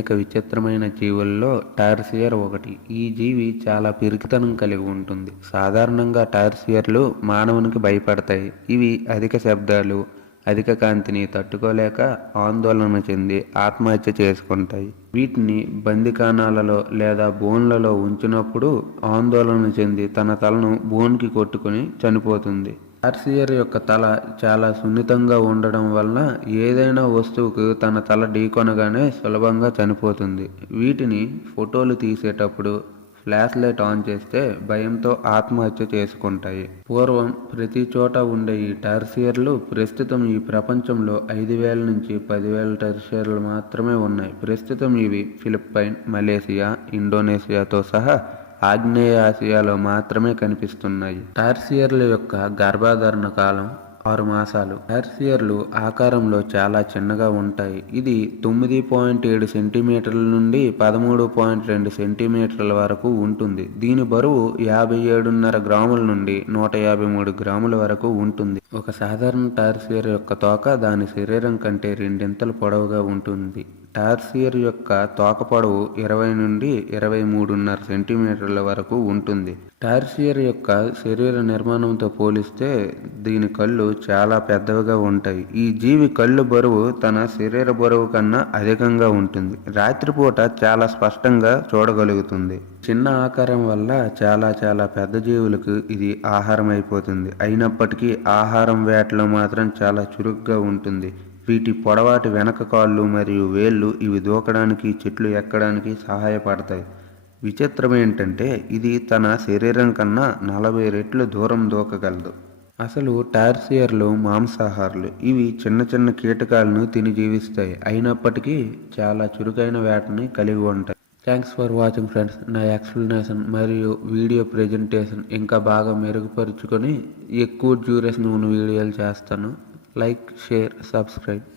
అనేక విచిత్రమైన జీవుల్లో టార్సియర్ ఒకటి. ఈ జీవి చాలా పిరికితనం కలిగి ఉంటుంది. సాధారణంగా టార్సియర్లు మానవునికి భయపడతాయి. ఇవి అధిక శబ్దాలు అధిక కాంతిని తట్టుకోలేక ఆందోళన చెంది ఆత్మహత్య చేసుకుంటాయి. వీటిని బందికానాలలో లేదా బోన్లలో ఉంచినప్పుడు ఆందోళన చెంది తన తలను బోన్కి కొట్టుకుని చనిపోతుంది. ఆర్సియర్ యొక్క తల చాలా సున్నితంగా ఉండడం వలన ఏదైనా వస్తువుకు తన తల ఢీకొనగానే సులభంగా చనిపోతుంది. వీటిని ఫోటోలు తీసేటప్పుడు ఫ్లాష్ లైట్ ఆన్ చేస్తే భయంతో ఆత్మహత్య చేసుకుంటాయి. పూర్వం ప్రతి చోట ఉండే ఈ టర్సియర్లు ప్రస్తుతం ఈ ప్రపంచంలో ఐదు వేల నుంచి పదివేల టర్సియర్లు మాత్రమే ఉన్నాయి. ప్రస్తుతం ఇవి ఫిలిప్పైన్ మలేసియా ఇండోనేషియాతో సహా ఆగ్నేయ ఆసియాలో మాత్రమే కనిపిస్తున్నాయి. టార్సియర్ల యొక్క గర్భాధారణ కాలం ఆరు మాసాలు. టార్సియర్లు ఆకారంలో చాలా చిన్నగా ఉంటాయి. ఇది తొమ్మిది పాయింట్ ఏడు సెంటీమీటర్ల నుండి పదమూడు పాయింట్ రెండు సెంటీమీటర్ల వరకు ఉంటుంది. దీని బరువు యాభై ఏడున్నర గ్రాముల నుండి నూట యాభై మూడు గ్రాముల వరకు ఉంటుంది. ఒక సాధారణ టార్సియర్ యొక్క తోక దాని శరీరం కంటే రెండింతలు పొడవుగా ఉంటుంది. టార్సియర్ యొక్క తోక పొడవు ఇరవై నుండి ఇరవై మూడున్నర సెంటీమీటర్ల వరకు ఉంటుంది. టార్సియర్ యొక్క శరీర నిర్మాణంతో పోలిస్తే దీని కళ్ళు చాలా పెద్దవిగా ఉంటాయి. ఈ జీవి కళ్ళు బరువు తన శరీర బరువు కన్నా అధికంగా ఉంటుంది. రాత్రిపూట చాలా స్పష్టంగా చూడగలుగుతుంది. చిన్న ఆకారం వల్ల చాలా చాలా పెద్ద జీవులకు ఇది ఆహారం అయిపోతుంది అయినప్పటికీ ఆహారం వేటలో మాత్రం చాలా చురుగ్గా ఉంటుంది. వీటి పొడవాటి వెనక కాళ్ళు మరియు వేళ్ళు ఇవి దూకడానికి చెట్లు ఎక్కడానికి సహాయపడతాయి. విచిత్రం ఏంటంటే ఇది తన శరీరం కన్నా నలభై రెట్లు దూరం దూకగలదు. అసలు టార్సియర్లు మాంసాహారులు ఇవి చిన్న చిన్న కీటకాలను తిని జీవిస్తాయి. అయినప్పటికీ చాలా చురుకైన వేటని కలిగి ఉంటాయి. Thanks for watching friends. నా ఎక్స్ప్లెనేషన్ మరియు వీడియో ప్రజెంటేషన్ ఇంకా బాగా మెరుగుపరుచుకొని ఎక్కువ డ్యూరేషన్ ఉన్న వీడియోలు చేస్తాను. Like share subscribe